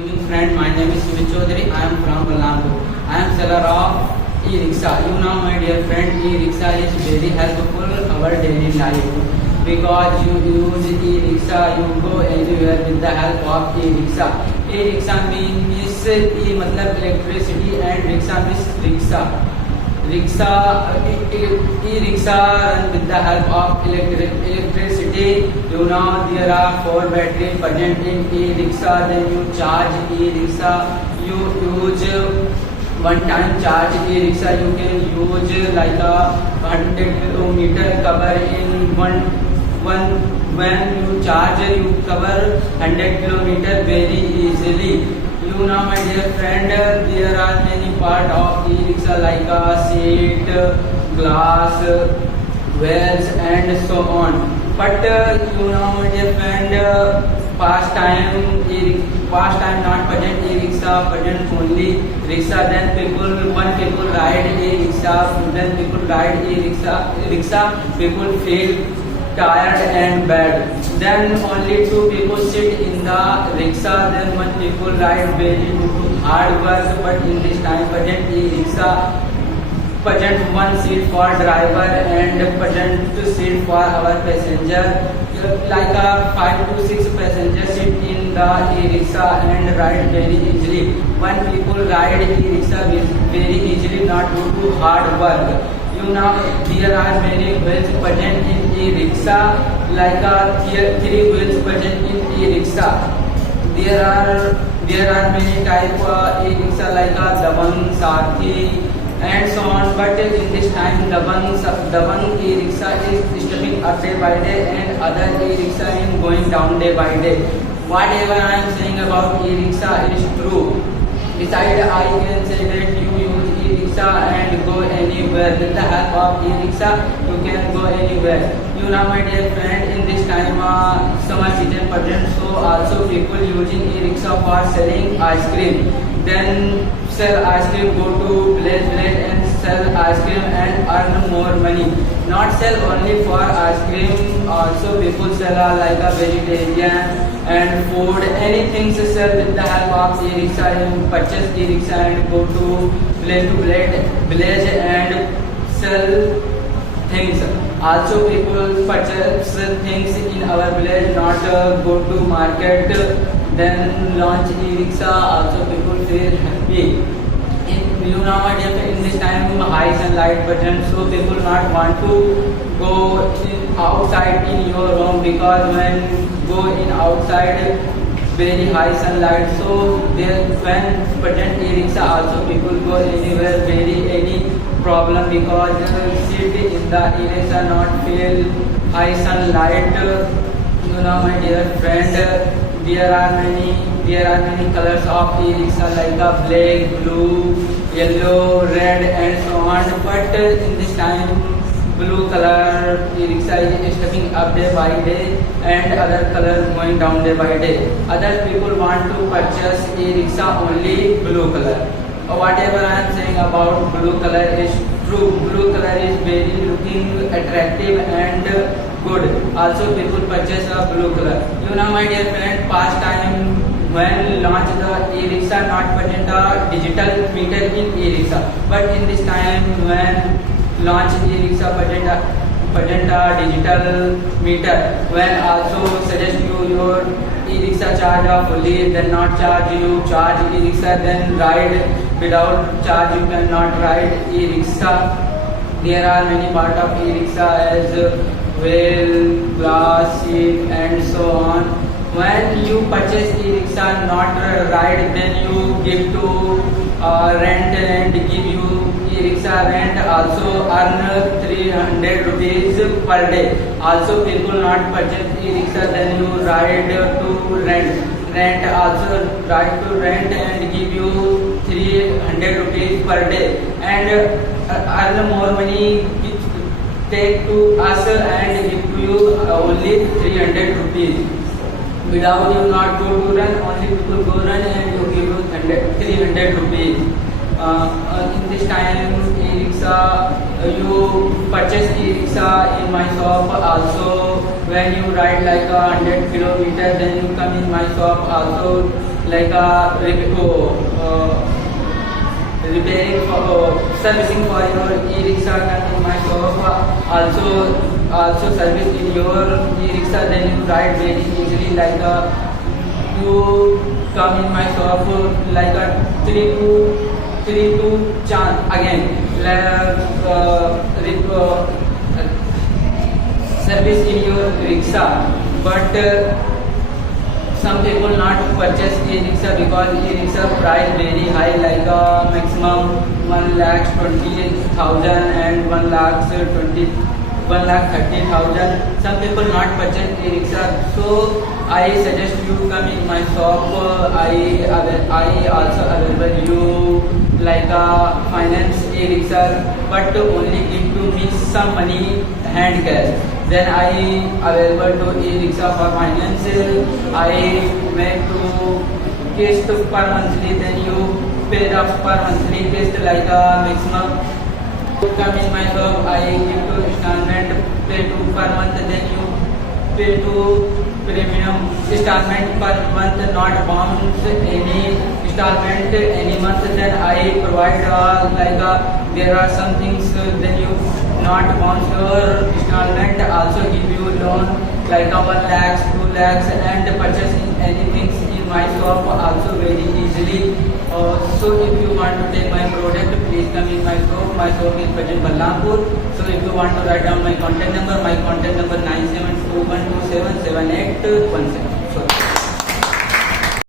evening, friend. My name is Sumit Chaudhary. I am from Balrampur. I am seller of e-rickshaw. You know, my dear friend, e-rickshaw is very helpful our daily life because you use e-rickshaw, you go anywhere with the help of e-rickshaw. E-rickshaw means e मतलब electricity and rickshaw means rickshaw. E-rickshaw run with the help of electricity. You know there are 4 batteries present in e-rickshaw. Then you charge e-rickshaw. You use one time charge e-rickshaw. You can use like a 100 km cover in one. When you charge, you cover 100 km very easily. You know, my dear friend, there are many parts of e-rickshaw like a seat, glass, wheels and so on. But you know, my dear friend, past time not present e-rickshaw, present only rickshaw. Then people ride e-rickshaw, then people ride e-rickshaw. People feel tired and bad. Then only 2 people sit in the rickshaw. Then 1 people ride very hard work. But in this time, present e-rickshaw, present 1 seat for driver and present 2 seat for our passenger. Like a 5 to 6 passengers sit in the e-rickshaw and ride very easily. 1 people ride e-rickshaw very easily, not due to hard work. You know, there are many wheels present in e-rickshaw, like 3 wheels present in e-rickshaw. There are many type of e-rickshaw like Dabang, Sathi and so on. But in this time, Dabang e-rickshaw is stepping up day by day and other e-rickshaw is going down day by day. Whatever I am saying about e-rickshaw is true. Besides, I can say that you use e-rickshaw and go anywhere. With the help of e-rickshaw, you can go anywhere. You know, my dear friend, in this time, summer season present, so also people using e-rickshaw for selling ice cream. Then sell ice cream, go to village and sell ice cream and earn more money. Not sell only for ice cream, also people sell like a vegetarian and food, anything to sell with the help of e-rickshaw. You purchase e-rickshaw and go to village and sell things. Also people purchase things in our village, not go to market. Then launch e-rickshaw, also people feel happy. You know, my dear friend, in this time high sunlight present, so people not want to go outside in your home because when go in outside very high sunlight, so there when present e-rickshaw, also people go anywhere any problem because sit in the e-rickshaw not feel high sunlight. You know, my dear friend, there are many colors of e-rickshaw like a black, blue, yellow, red and so on. But in this time, blue color e-rickshaw is stepping up day by day and other color going down day by day. Other people want to purchase e-rickshaw only blue color. Whatever I am saying about blue color is true. Blue color is very looking attractive and good. Also people purchase a blue color. You know, my dear friend, past time when launched the e-rickshaw, not present a digital meter in e-rickshaw. But in this time when launched e-rickshaw, present a digital meter. When also suggest you your e-rickshaw charge fully, then not charge, you charge e-rickshaw, then ride. Without charge you cannot ride e-rickshaw. There are many parts of e-rickshaw as wheel, glass, seat and so on. When you purchase e-rickshaw, not ride, then you give to rent and give you e-rickshaw rent, also earn 300 rupees per day. Also people not purchase e-rickshaw, then you ride to rent also ride to rent and give you 300 rupees per day and earn more money, take to us and give to you only 300 rupees. Without you not go to run, only people go run and you give you 300 rupees. In this time e-rickshaw, you purchase e-rickshaw in my shop. Also when you ride like 100 kilometers, then you come in my shop. Also like repairing for servicing for your e-rickshaw come in my shop. Also service in your e-rickshaw, then you ride very easily. Like you come in my shop like a 3 to chance again. Service in your rickshaw, but some people not purchase e-rickshaw because e-rickshaw price very high, like maximum 1,20,000 and 1,30,000. Some people not purchase e-rickshaw, so I suggest you come in my shop. I also available you like finance e-rickshaw, but only give to me some money hand cash. Then I available to e-rickshaw for finance. I make to kiस्त per monthly. Then you pay the per monthly kiस्त like maximum. You come in my shop. I give to installment pay to per month. Then you pay to premium installment per month. Not bounce any installment any month. Then I provide like there are some things. Then you not bounce your installment, also give you loan like 1 lakh, 2 lakhs, and purchasing anything in my shop also very easily. So if you want to take my product, please come in my shop. My shop is present Balrampur. So if you want to write down my contact number 9721277817. So